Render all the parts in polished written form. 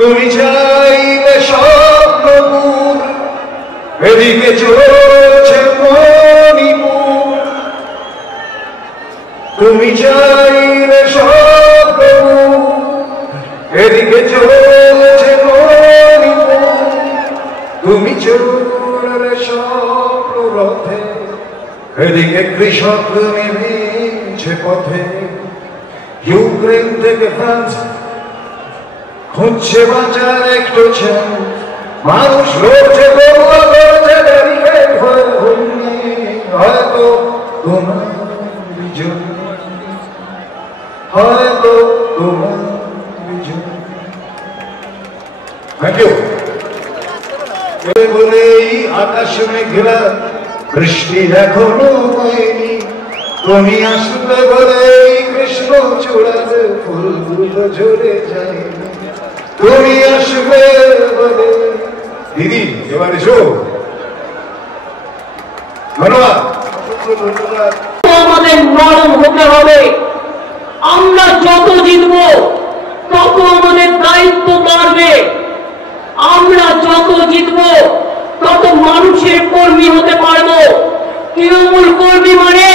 তুমি চাইলে স্বপ্নপুর, এদিকে চলছে মণিপুর। তুমি চাইলে স্বপ্নপুর, এদিকে চলছে মণিপুর। তুমি চললে স্বপ্ন রথে, এদিকে কৃষক নেমেছে পথে। ইউক্রেন থেকে ফ্রান্স খুঁজছে বাঁচার একটু চান্স। মানুষ লড়ছে, গরুয়া লড়ছে, ব্যারিকেড হয়ে ঘুমিয়ে। হয়তো তোমার বিজয়, হয়তো তোমার বিজয়। Thank you. বলেই আকাশ মেঘলা, বৃষ্টি এখনো হয়নি। তুমি আসবে বলেই কৃষ্ণ চূড়ার ফুলগুলো ঝরে যায়নি। তুমি আসবে বলে। দিদি এবার এসো। ধন্যবাদ। আমাদের নরম হতে হবে। আমরা যত জিতব তত আমাদের দায়িত্ব বাড়বে। আমরা যত জিতব তত মানুষের কর্মী হতে পারবো। তৃণমূল কর্মী মানে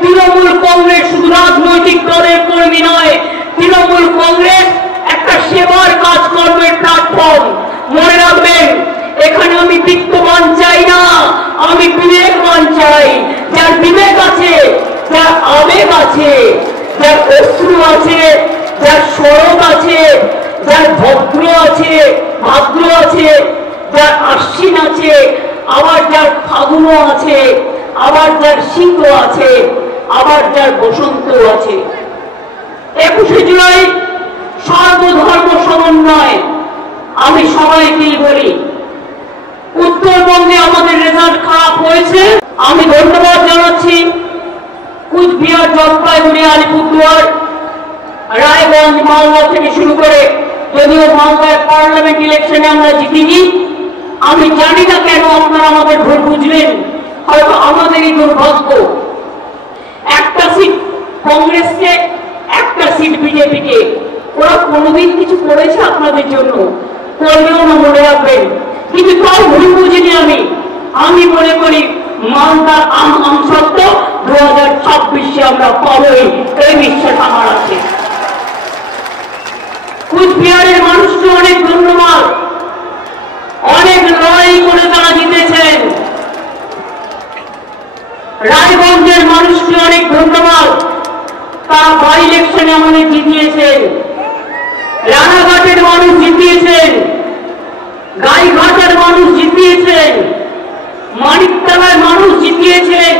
তৃণমূল কংগ্রেস শুধু রাজনৈতিক দলের কর্মী নয়। তৃণমূল কংগ্রেস একটা সেবার কাজকর্মের প্ল্যাটফর্ম। মনে রাখবেন, এখানে আমি বিত্তবান চাই না, আমি বিবেকবান চাই। যার বিবেক আছে, যার আবেগ আছে, যার অশ্রু আছে, যার সরব আছে, যার ভদ্র আছে, ভাদ্র আছে, যার আশ্বিন আছে, আবার যার ফাগুন আছে, আবার যার শীত আছে, আবার যার বসন্ত আছে। 21শে জুলাই সর্বধর্ম সমন্বয়। আমি সবাইকেই বলি, উত্তরবঙ্গে আমাদের রেজাল্ট খারাপ হয়েছে। আমি ধন্যবাদ জানাচ্ছি কুচবিহার, জলপাইগুড়ি, আলিপুরদুয়ার, রায়গঞ্জ, মালদা থেকে শুরু করে। যদিও মালদায় পার্লামেন্ট ইলেকশনে আমরা জিতিনি, আমি জানি না কেন আপনারা আমাদের ভুল বুঝলেন। হয়তো আমাদেরই দুর্ভাগ্য। একটা সিট কংগ্রেসকে, একটা সিট বিজেপিকে। ওরা কোনোদিন কিছু করেছে আপনাদের জন্য? করলেও না, মনে রাখবেন। কিন্তু তাও ভুল বুঝিনি আমি মনে করি মালদা সত্য 2026-এ আমরা পাবোই, এই বিশ্বাস আমার আছে। কুচবিহারের মানুষকে অনেক ধন্যবাদ। অনেক লড়াই করে তারা জিতেছেন। রায়গঞ্জের মানুষকে অনেক ধন্যবাদ, তারা বাই ইলেকশনে আমাদের জিতিয়েছেন। রানাঘাটের মানুষ জিতিয়েছেন, গাইঘাটের মানুষ জিতিয়েছেন, মানিকতলার মানুষ জিতিয়েছেন,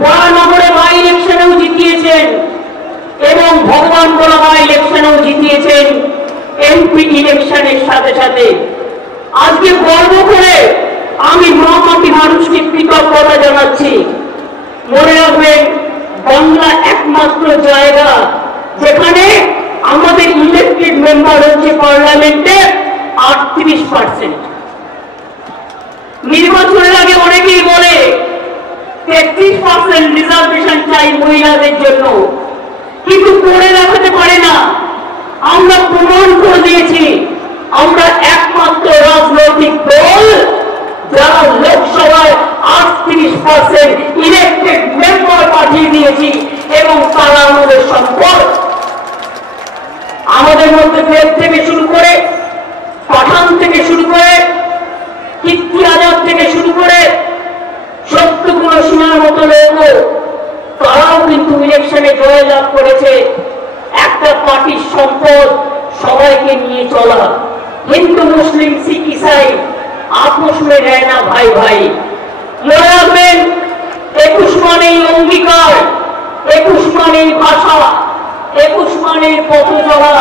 বরানগরে বাই ইলেকশনেও জিতিয়েছেন এবং ভগবানগোলা বাই ইলেকশনেও জিতিয়েছেন। এমপি ইলেকশনের সাথে সাথে আজকে গর্ব করে আমি মহামাটি মানুষকে কৃতজ্ঞতা জানাচ্ছি। মনে রাখবেন, বাংলা একমাত্র জায়গা যেখানে আমাদের ইলেক্টেড মেম্বার হচ্ছে পার্লামেন্টে 38%। নির্বাচনের আগে অনেকেই বলে 33% রিজার্ভেশন চাই মহিলাদের জন্য, কিন্তু করে দেখাতে পারে না। আমরা প্রমাণ করে দিয়েছি আমরা একমাত্র রাজনৈতিক দল যারা লোকসভায় 38% ইলেক্টেড মেম্বার পাঠিয়ে দিয়েছি এবং তারা আমাদের সম্পদ। আমাদের মধ্যে ফের থেকে শুরু করে, পাঠান থেকে শুরু করে, কীর্তি আজাদ থেকে শুরু করে, সত্যগুণ সিনহার মতো লোক, তারাও কিন্তু ইলেকশনে জয়লাভ করেছে। একটা পার্টির সম্পদ সবাইকে নিয়ে চলা। হিন্দু, মুসলিম, শিখ, ইসাই আপোষ में रहना भाई भाई। মনে রাখবেন, 21 মানেই অঙ্গীকার, 21 মানেই ভাষা, 21 মানেই পথ চলা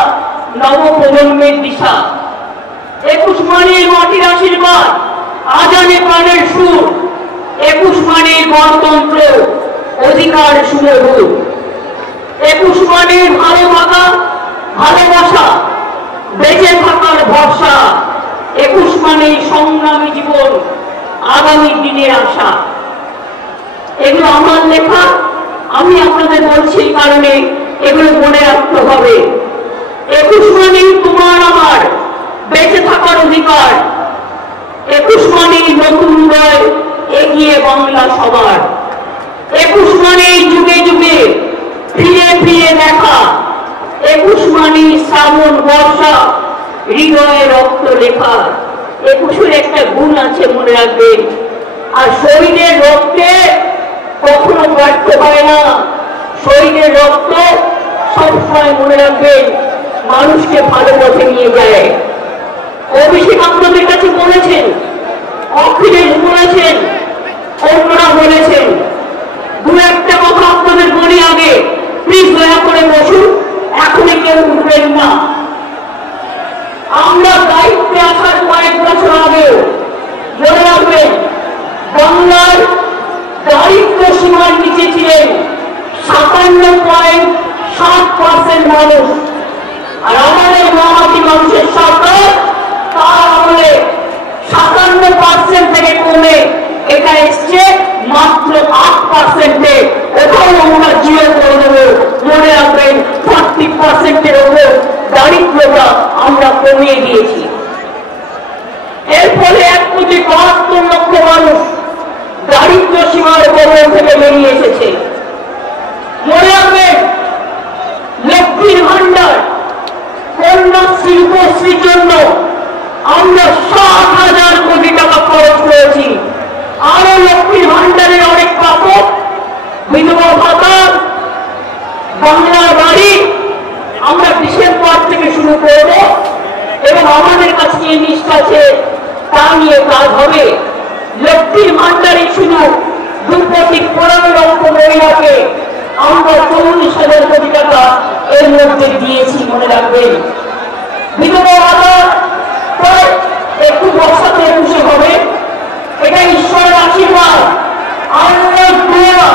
নবপ্রজন্মের দিশা, 21 মানেই মাটির আশীর্বাদ, আজানে প্রাণের সুর, 21 মানেই গণতন্ত্র, অধিকার সুমধুর, 21 মানেই ভালোবাসা, ভালোবাসা, বেঁচে থাকার ভরসা, 21 মানেই সংগ্রামী জীবন, আগামী দিনের আশা। এগুলো আমার লেখা, আমি আপনাদের বলছি এই কারণে এগুলো মনে রাখতে হবে। 21 মানেই তোমার আমার, বাংলা সবার। 21 মানে যুগে যুগে ফিরে ফিরে দেখা, 21 মানে শ্রাবণ বর্ষা, হৃদয়ে রক্ত লেখা। 21-এর একটা গুণ আছে, মনে রাখবেন। আর শহীদের রক্তে কখনো ব্যর্থ হয় না। শহীদের রক্ত সবসময়, মনে রাখবেন, মানুষকে ভালো পথে নিয়ে যায়। অভিষেক আপনাদের কাছে বলেছেন, অখিলেশ বলেছেন, অন্যরা বলেছেন। দু একটা কথা আপনাদের বলি আগে, প্লিজ দয়া করে বসুন, এখনই কেউ উঠবেন না। আমরা দায়িত্বে আসার কয়েক বছর আগে, মনে রাখবেন, বাংলার দারিদ্র সীমার নিচে ছিলেন 57.7% মানুষ। আর আমাদের মহামাটি মানুষের সরকার তার আমলে 57% থেকে কমে এটা এসছে মাত্র 8%-এ। এটাও আমরা জিরো করে দেবো। মনে রাখবেন, 40%-এর ওপর দারিদ্রতা আমরা কমিয়ে দিয়েছি। এর ফলে 1,72,00,000 মানুষ দারিদ্র সীমার কবল থেকে বেরিয়ে এসেছে। মনে রাখবেন, লক্ষ্মীর ভান্ডার, কন্যাশ্রীর জন্য আমরা 60,000 কোটি টাকা খরচ করেছি। আরো লক্ষ্মীর ভান্ডারের অনেক প্রাপক, বিধবা ভাতা, বাংলার বাড়ি আমরা ডিসেম্বর থেকে শুরু করব এবং আমাদের কাছে যে লিস্ট আছে তা নিয়ে কাজ হবে। লক্ষ্মীর ভান্ডারে শুধু 2,15,00,000 মহিলাকে আমরা 40,000 কোটি টাকা এর মধ্যে দিয়েছি, মনে রাখবেন। বিধবা ভাতা একটু বর্ষাতে খুশি হবে, এটা ঈশ্বরের আশীর্বাদ। আল্লাহর দোয়া,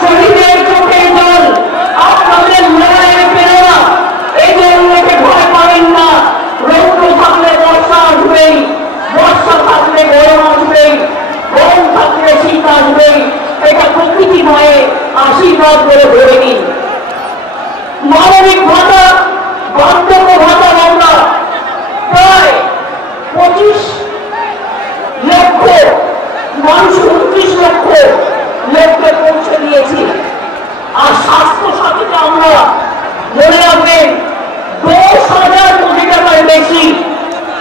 শহীদের চোখের জল, আপনাদের লড়াইয়ের প্রেরণা। এই জন্যকে ভয় পাবেন না। রৌদ্র থাকলে বর্ষা আসবেই, বর্ষা থাকলে গরম আসবেই, গরম থাকলে শীত আসবেই। এটা প্রকৃতি ভয়ে আশীর্বাদ বলে ধরে নিন। মানবিক ভাতা, বার্ধক্য ভাতা আমরা প্রায় 25 লক্ষ মানুষ, 29 লক্ষ লোককে পৌঁছে দিয়েছি। আর স্বাস্থ্য সাথীতে আমরা, মনে রাখবেন, 10,000 কোটি টাকার বেশি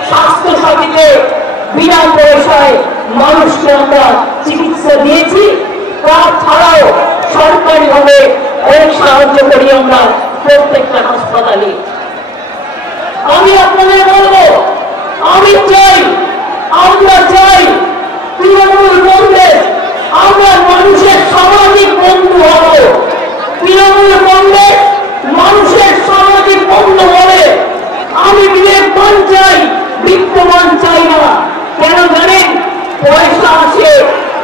স্বাস্থ্য সাথীতে বিনা পয়সায় মানুষকে আমরা চিকিৎসা দিয়েছি। তাছাড়াও সরকারিভাবে অনেক সাহায্য করি আমরা প্রত্যেকটা হাসপাতালে। আমি আপনাদের বলবো, আমি চাই, আমরা চাই তৃণমূল কংগ্রেস আমরা মানুষের সামাজিক বন্ধু হব। তৃণমূল কংগ্রেস মানুষের সামাজিক বন্ধু হবে। আমি বিবেকবান চাই, বিত্তবান চাই না। কেন জানেন? পয়সা আসে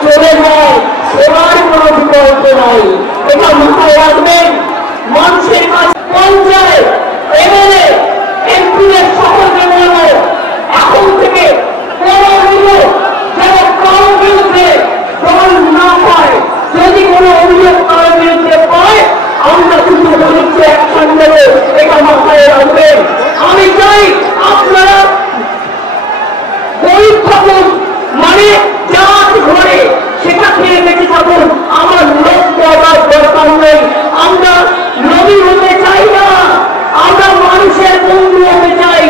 চলে যায়, সেবার কোনো বিকল্প নাই। এটা মাথায় রাখবেন। মানুষের কাছে পঞ্চায়েত, এমএলএ, এমপিদের সকলকে বলবো, এখন থেকে কোনো যেন কারোর বিরুদ্ধে দল না পায়। যদি কোনো অভিযোগ কারোর বিরুদ্ধে পায়, আমরা কিন্তু বিরুদ্ধে অ্যাকশন নেব। এটা মাথায় রাখবেন। আমি চাই আপনারা গরিব থাকুন, মানে জাত ঘরে সেটা খেয়ে বেঁচে থাকুন। আমার লোক দেওয়ার দরকার নেই। আমরা নবী হতে চাই না, আমরা মানুষের বন্ধু হতে চাই।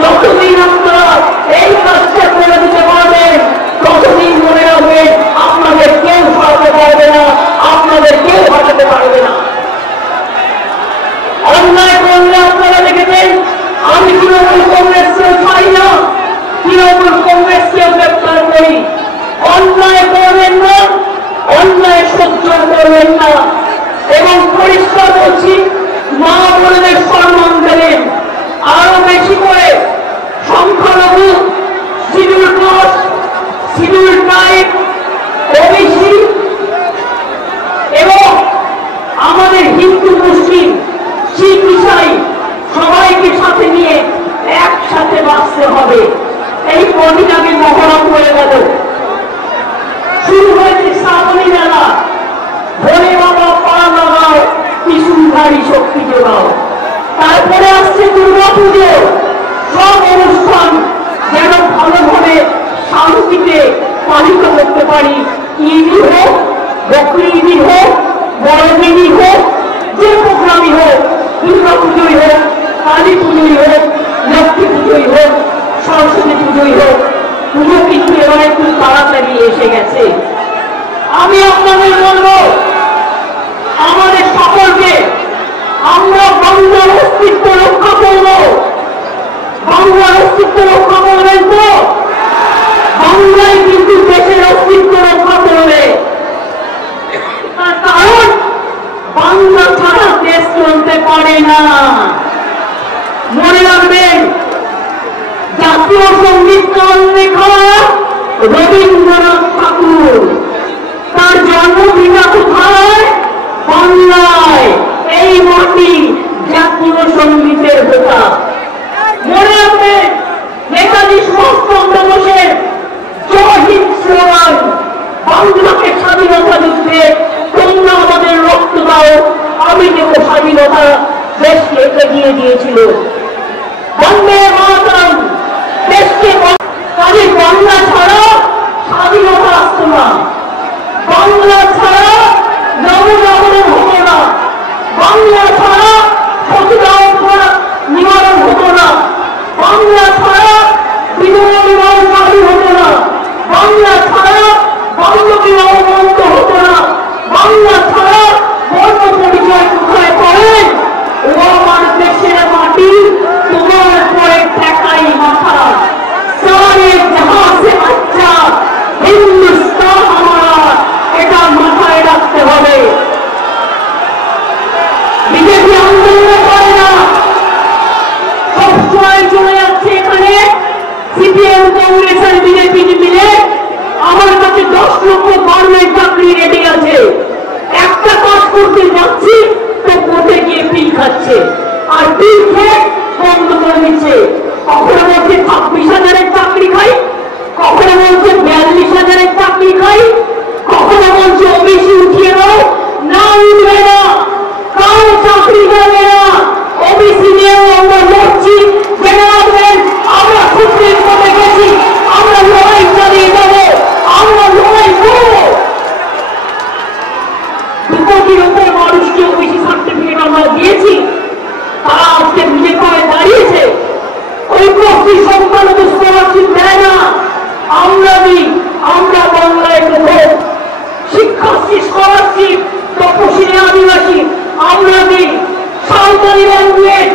যতদিন আপনারা এই কাজটা করে দিতে পারবেন, ততদিন মনে রাখবেন আপনাদের কেউ সরাতে পারবে না, আপনাদের কেউ হটাতে পারবে না। অন্যায় করলে আপনারা দেখেছেন, আমি তৃণমূল কংগ্রেসকেও চাই না, তৃণমূল কংগ্রেসকেও গ্রেপ্তার করি। অন্যায় করবেন না, অন্যায় সহ্য করবেন না। এবং পরিষ্কার করছি, মা বোনদের সম্মান দেবেন। আরো বেশি করে সংখ্যালঘু, schedule caste, schedule tribe, OBC এবং আমাদের হিন্দু, মুসলিম, শিখ, ইসাই সবাইকে সাথে নিয়ে একসাথে বাঁচতে হবে। এই কদিন আগে মহরম হয়ে গেল, শুরু হয়েছে শ্রাবণী মেলা। ভোলে বাবা পাড়া লাগাও, ত্রিশূলধারী শক্তি জোগাও। তারপরে আসছে দুর্গা পুজো। সব অনুষ্ঠান যেন ভালোভাবে শান্তিতে পালিত করতে পারি। ঈদ এসে গেছে। আমি আপনাদের বলবো, আমাদের সকলকে আমরা বাংলার অস্তিত্ব রক্ষা করব। বাংলার অস্তিত্ব রক্ষা করবেন তো? বাংলায় কিন্তু দেশের অস্তিত্ব রক্ষা করবে। তার কারণ বাংলা ছাড়া দেশ চলতে পারে না। মনে রাখবেন, জাতীয় সঙ্গীত গান লেখা রবীন্দ্রনাথ ঠাকুর। তার জন্মভিটা কোথায়? বাংলায়। এই মাটি জাতীয় সঙ্গীতের হোতা। মনে রাখবেন, নেতাজি সুভাষচন্দ্র বোসের জয় হিন্দ স্লোগান বাংলাকে স্বাধীনতা যুদ্ধে তোমরা আমাদের রক্ত দাও, আমি দেব স্বাধীনতা, দেশকে এগিয়ে দিয়েছিল। বন্দে মাতরম, দেশকে কাজে বাংলা ছাড়া স্বাধীনতা আসতো না। বাংলা ছাড়া নবজাগরণ হতো না। বাংলা ছাড়া সতীদাহ নিবারণ হতো না। বাংলা ছাড়া বিধবা বিবাহ চালু হতো না। বাংলা ছাড়া বাল্য বিবাহ বন্ধ হতো না। বাংলা ছাড়া বর্ণ পরিচয় কোথায় করেন? ও আমার দেশের মাটি, তোমার পরে ঠেকাই মাথা। সারে জাহাঁ সে আচ্ছা হিন্দুস্তান হামারা, এটা মাথায় রাখতে হবে। বিজেপি আন্দোলন করে না, সবসময় চলে যাচ্ছে এখানে সিপিএম, কংগ্রেস আর বিজেপি মিলে। আমার কাছে 10 লক্ষ গভর্নমেন্ট চাকরি রেডি আছে। একটা কাজ করতে যাচ্ছি তো কোর্টে গিয়ে পিল খাচ্ছে, আর পিল খেয়ে বন্ধ করে দিচ্ছে। কখনো বলছে 26,000-এর চাকরি খাই, কখনো বলছে 42,000-এর চাকরি খাই, কখনো বলছে ওবিসি উঠিয়ে দাও। না, উঠবে না, কারো চাকরি যাবে না। ওবিসি নিয়েও আমরা লড়ছি। জেনে রাখবেন, আমরা সুপ্রিম কোর্টে গেছি, আমরা লড়াই চালিয়ে যাবো, আমরা লড়াই করবো। 2 কোটির উপর মানুষকে ওবিসি সার্টিফিকেট আমরা দিয়েছি, তারা আজকে নিজে পায়ে দাঁড়িয়েছে। ওই প্রতি সংখ্যালঘু স্কলারশিপ দেয় না, আমরা দিই। আমরা বাংলায় প্রথম শিক্ষাশ্রী স্কলারশিপ তপশিলি আদিবাসী আমরা দিই। সাঁওতালি ল্যাঙ্গুয়েজ